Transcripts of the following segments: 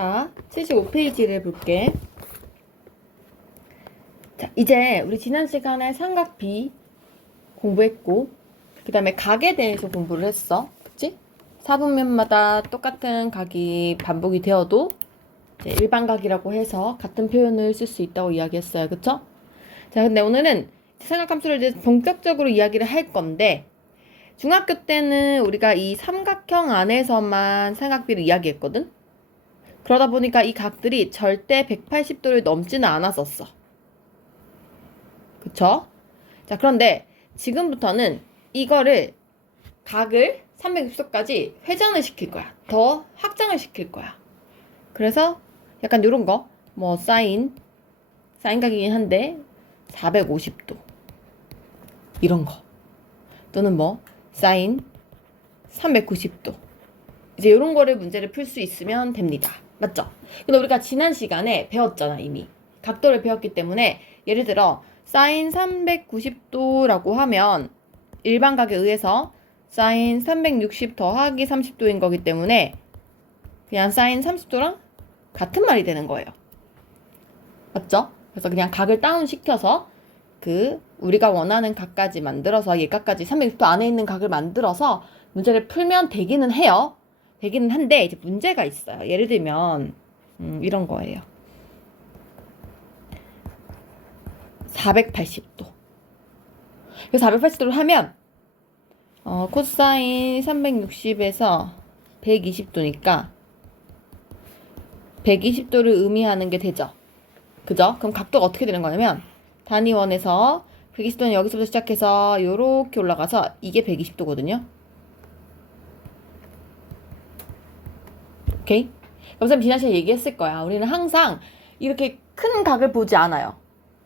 자, 75페이지를 볼게. 자, 이제 우리 지난 시간에 삼각 B 공부했고, 그 다음에 각에 대해서 공부를 했어. 그치? 사분면마다 똑같은 각이 반복이 되어도 이제 일반각이라고 해서 같은 표현을 쓸 수 있다고 이야기했어요. 그쵸? 자, 근데 오늘은 삼각함수를 이제 본격적으로 이야기를 할 건데, 중학교 때는 우리가 이 삼각형 안에서만 삼각비를 이야기했거든? 그러다 보니까 이 각들이 절대 180도를 넘지는 않았었어. 그쵸? 자, 그런데 지금부터는 이거를 각을 360도까지 회전을 시킬 거야. 더 확장을 시킬 거야. 그래서 약간 요런 거, 뭐 사인각이긴 한데 450도 이런 거, 또는 뭐 사인 390도, 이제 요런 거를 문제를 풀 수 있으면 됩니다. 맞죠? 근데 우리가 지난 시간에 배웠잖아. 이미 각도를 배웠기 때문에, 예를 들어 사인 390도라고 하면 일반각에 의해서 사인 360 더하기 30도인 거기 때문에 그냥 사인 30도랑 같은 말이 되는 거예요. 맞죠? 그래서 그냥 각을 다운시켜서 우리가 원하는 각까지 만들어서, 얘각까지 360도 안에 있는 각을 만들어서 문제를 풀면 되기는 해요. 되기는 한데 이제 문제가 있어요. 예를 들면 이런 거예요. 480도. 480도를 하면 코사인 360에서 120도니까 120도를 의미하는 게 되죠. 그죠? 그럼 각도가 어떻게 되는 거냐면, 단위원에서 120도는 여기서부터 시작해서 요렇게 올라가서 이게 120도거든요. 오케이? 그럼 선생님 지난 시간에 얘기했을 거야. 우리는 항상 이렇게 큰 각을 보지 않아요.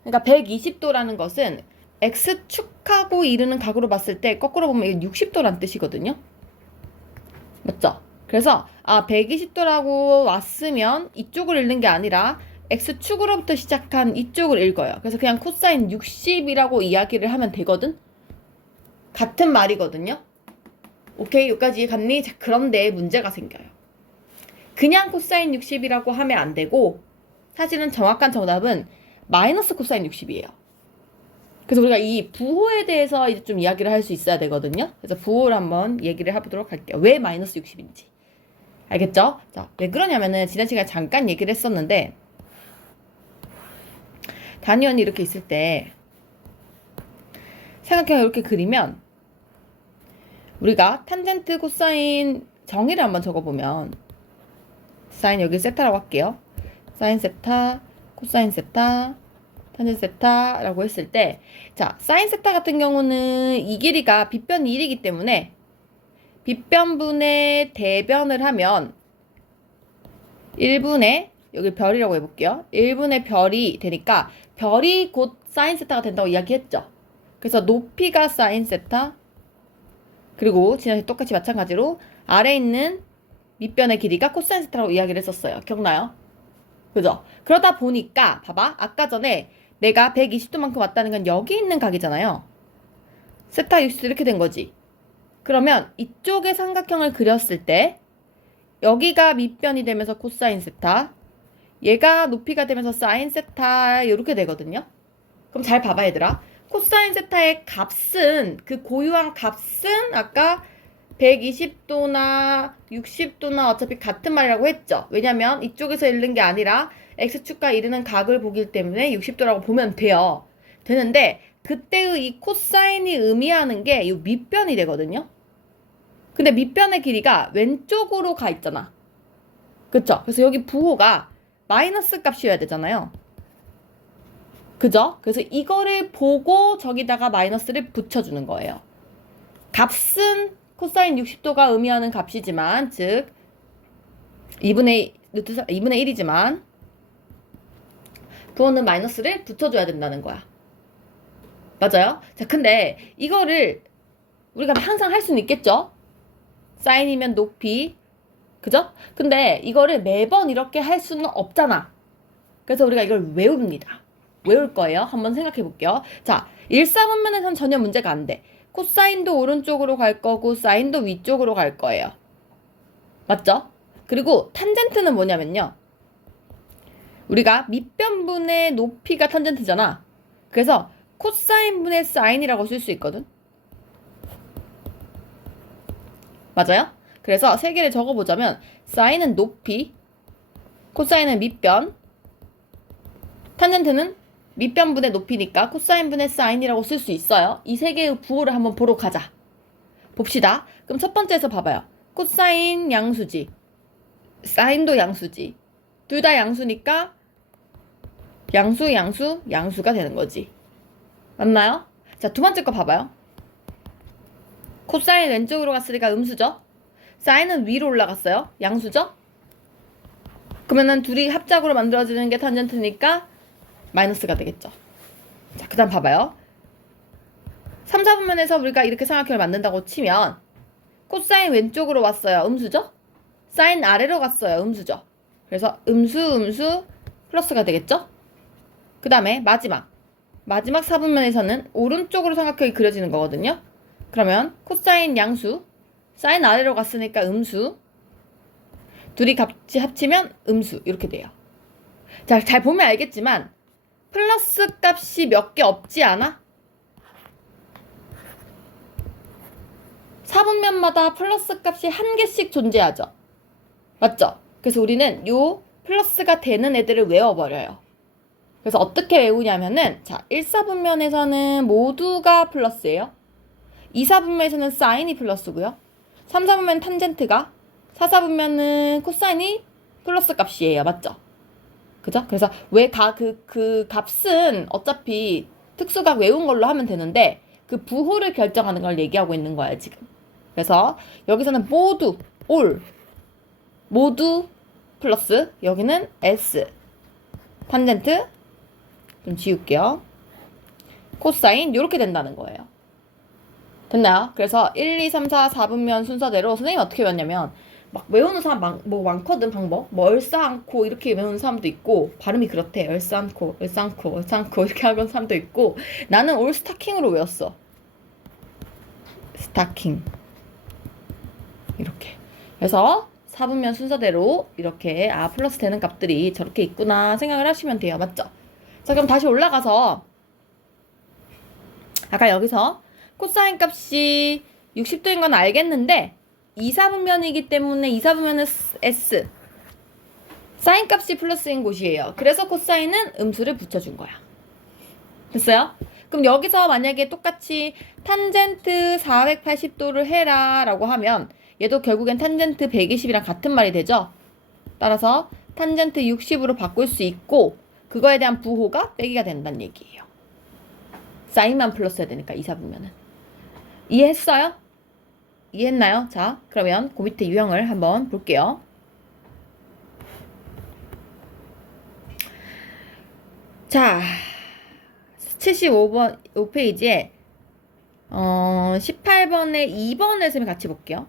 그러니까 120도라는 것은 X축하고 이르는 각으로 봤을 때 거꾸로 보면 이게 60도란 뜻이거든요. 맞죠? 그래서 120도라고 왔으면 이쪽을 읽는 게 아니라 X축으로부터 시작한 이쪽을 읽어요. 그래서 그냥 코사인 60이라고 이야기를 하면 되거든? 같은 말이거든요? 오케이? 여기까지 이해 갔니? 자, 그런데 문제가 생겨요. 그냥 코사인 60이라고 하면 안 되고, 사실은 정확한 정답은 마이너스 코사인 60이에요. 그래서 우리가 이 부호에 대해서 이제 좀 이야기를 할 수 있어야 되거든요. 그래서 부호를 한번 얘기를 해보도록 할게요. 왜 마이너스 60인지. 알겠죠? 자, 왜 그러냐면은 지난 시간에 잠깐 얘기를 했었는데, 단위원이 이렇게 있을 때 삼각형을 이렇게 그리면 우리가 탄젠트 코사인 정의를 한번 적어보면, 사인 여기 세타라고 할게요. 사인 세타, 코사인 세타, 탄젠트 세타라고 했을 때, 자, 사인 세타 같은 경우는 이 길이가 빗변이 1이기 때문에 빗변분의 대변을 하면 1분의, 여기 별이라고 해볼게요. 1분의 별이 되니까 별이 곧 사인 세타가 된다고 이야기했죠. 그래서 높이가 사인 세타, 그리고 지난해 똑같이 마찬가지로 아래에 있는 밑변의 길이가 코사인 세타라고 이야기를 했었어요. 기억나요? 그죠? 그러다 보니까 봐봐, 아까 전에 내가 120도만큼 왔다는 건 여기 있는 각이잖아요. 세타 60도 이렇게 된 거지. 그러면 이쪽에 삼각형을 그렸을 때 여기가 밑변이 되면서 코사인 세타, 얘가 높이가 되면서 사인 세타, 이렇게 되거든요. 그럼 잘 봐봐 얘들아. 코사인 세타의 값은, 그 고유한 값은 아까 120도나 60도나 어차피 같은 말이라고 했죠. 왜냐면 이쪽에서 읽는 게 아니라 X축과 이르는 각을 보기 때문에 60도라고 보면 돼요. 되는데 그때의 이 코사인이 의미하는 게 이 밑변이 되거든요. 근데 밑변의 길이가 왼쪽으로 가 있잖아. 그쵸? 그래서 여기 부호가 마이너스 값이어야 되잖아요. 그죠? 그래서 이거를 보고 저기다가 마이너스를 붙여주는 거예요. 값은 코사인 60도가 의미하는 값이지만, 즉 2분의 1이지만 부호는 마이너스를 붙여줘야 된다는 거야. 맞아요? 자, 근데 이거를 우리가 항상 할 수는 있겠죠? 사인이면 높이, 그죠? 근데 이거를 매번 이렇게 할 수는 없잖아. 그래서 우리가 이걸 외웁니다. 외울 거예요. 한번 생각해 볼게요. 자, 일사분면에선 전혀 문제가 안 돼. 코사인도 오른쪽으로 갈 거고 사인도 위쪽으로 갈 거예요. 맞죠? 그리고 탄젠트는 뭐냐면요, 우리가 밑변분의 높이가 탄젠트잖아. 그래서 코사인분의 사인이라고 쓸 수 있거든. 맞아요? 그래서 세 개를 적어보자면 사인은 높이, 코사인은 밑변, 탄젠트는 밑변분의 높이니까 코사인분의 사인이라고 쓸 수 있어요. 이 세 개의 부호를 한번 보러 가자. 봅시다. 그럼 첫 번째에서 봐봐요. 코사인 양수지, 사인도 양수지. 둘 다 양수니까 양수가 되는 거지. 맞나요? 자, 두 번째 거 봐봐요. 코사인 왼쪽으로 갔으니까 음수죠? 사인은 위로 올라갔어요. 양수죠? 그러면은 둘이 합작으로 만들어지는 게 탄젠트니까 마이너스가 되겠죠. 자, 그 다음 봐봐요. 3, 4분면에서 우리가 이렇게 삼각형을 만든다고 치면 코사인 왼쪽으로 왔어요. 음수죠? 사인 아래로 갔어요. 음수죠? 그래서 음수 플러스가 되겠죠? 그 다음에 마지막 4분면에서는 오른쪽으로 삼각형이 그려지는 거거든요. 그러면 코사인 양수, 사인 아래로 갔으니까 음수, 둘이 같이 합치면 음수 이렇게 돼요. 자, 잘 보면 알겠지만 플러스 값이 몇 개 없지 않아? 4분면마다 플러스 값이 한 개씩 존재하죠. 맞죠? 그래서 우리는 요 플러스가 되는 애들을 외워버려요. 그래서 어떻게 외우냐면은 자, 1, 4분면에서는 모두가 플러스예요. 2, 4분면에서는 사인이 플러스고요. 3, 4분면 탄젠트가, 4, 4분면은 코사인이 플러스 값이에요. 맞죠? 그죠? 그래서 왜 그 값은 어차피 특수각 외운 걸로 하면 되는데 그 부호를 결정하는 걸 얘기하고 있는 거야, 지금. 그래서 여기서는 모두 플러스, 여기는 S, 탄젠트 좀 지울게요. 코사인 이렇게 된다는 거예요. 됐나요? 그래서 1, 2, 3, 4, 4분면 순서대로 선생님이 어떻게 외웠냐면 막 외우는 사람 많거든. 방법 뭐 얼싸안고 이렇게 외우는 사람도 있고 발음이 그렇대. 얼싸안고 이렇게 하는 사람도 있고 나는 올 스타킹으로 외웠어. 스타킹 이렇게. 그래서 4분면 순서대로 이렇게 플러스 되는 값들이 저렇게 있구나 생각을 하시면 돼요. 맞죠? 자, 그럼 다시 올라가서 아까 여기서 코사인 값이 60도인 건 알겠는데 2, 4분면이기 때문에 2, 4분면은 S, 사인 값이 플러스인 곳이에요. 그래서 코사인은 음수를 붙여준 거야. 됐어요? 그럼 여기서 만약에 똑같이 탄젠트 480도를 해라 라고 하면 얘도 결국엔 탄젠트 120이랑 같은 말이 되죠? 따라서 탄젠트 60으로 바꿀 수 있고 그거에 대한 부호가 빼기가 된다는 얘기예요. 사인만 플러스 해야 되니까 2, 4분면은. 이해했어요? 이해했나요? 자, 그러면 그 밑에 유형을 한번 볼게요. 자, 75번 5페이지에 18번에 2번을 쌤이 같이 볼게요.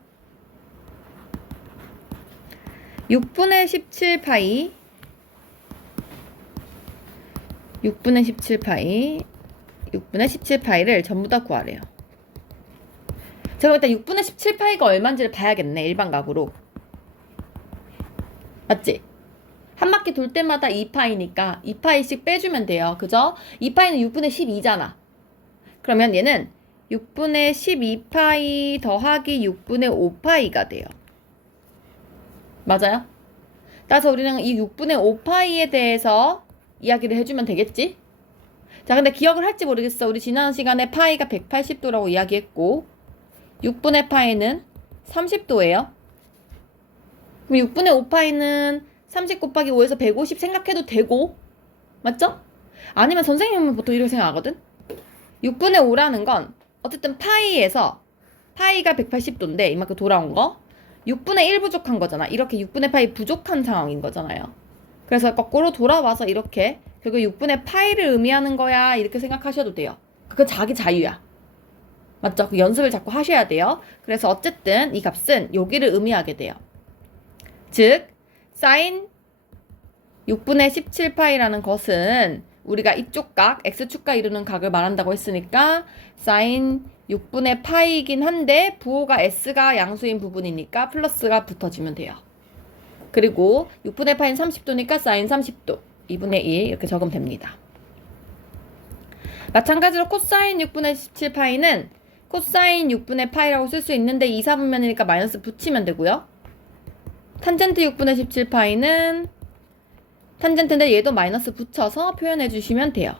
6분의 17파이 6분의 17파이를 전부 다 구하래요. 제가 일단 6분의 17파이가 얼마인지를 봐야겠네. 일반값으로. 맞지? 한 바퀴 돌 때마다 2파이니까 2파이씩 빼주면 돼요. 그죠? 2파이는 6분의 12잖아. 그러면 얘는 6분의 12파이 더하기 6분의 5파이가 돼요. 맞아요? 따라서 우리는 이 6분의 5파이에 대해서 이야기를 해주면 되겠지? 자, 근데 기억을 할지 모르겠어. 우리 지난 시간에 파이가 180도라고 이야기했고 6분의 파이는 30도예요. 그럼 6분의 5파이는 30 곱하기 5에서 150 생각해도 되고 맞죠? 아니면 선생님은 보통 이렇게 생각하거든? 6분의 5라는 건 어쨌든 파이에서 파이가 180도인데 이만큼 돌아온 거 6분의 1 부족한 거잖아. 이렇게 6분의 파이 부족한 상황인 거잖아요. 그래서 거꾸로 돌아와서 이렇게 결국 6분의 파이를 의미하는 거야 이렇게 생각하셔도 돼요. 그건 자기 자유야. 맞죠? 그 연습을 자꾸 하셔야 돼요. 그래서 어쨌든 이 값은 여기를 의미하게 돼요. 즉 사인 6분의 17파이라는 것은 우리가 이쪽 각, x축과 이루는 각을 말한다고 했으니까 사인 6분의 파이이긴 한데 부호가 s가 양수인 부분이니까 플러스가 붙어지면 돼요. 그리고 6분의 파이는 30도니까 사인 30도. 2분의 1 이렇게 적으면 됩니다. 마찬가지로 코사인 6분의 17파이는 코사인 6분의 파이라고 쓸 수 있는데 2, 4분면이니까 마이너스 붙이면 되고요. 탄젠트 6분의 17파이는 탄젠트인데 얘도 마이너스 붙여서 표현해 주시면 돼요.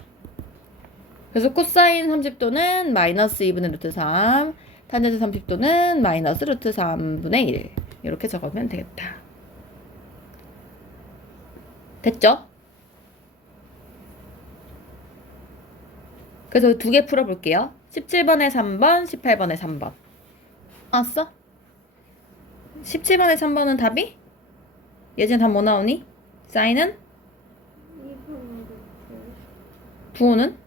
그래서 코사인 30도는 마이너스 2분의 루트 3, 탄젠트 30도는 마이너스 루트 3분의 1 이렇게 적으면 되겠다. 됐죠? 그래서 두 개 풀어볼게요. 17번에 3번, 18번에 3번. 나왔어? 17번에 3번은 답이? 예전 답 뭐 나오니? 사인은? 2분의 루트 부호는?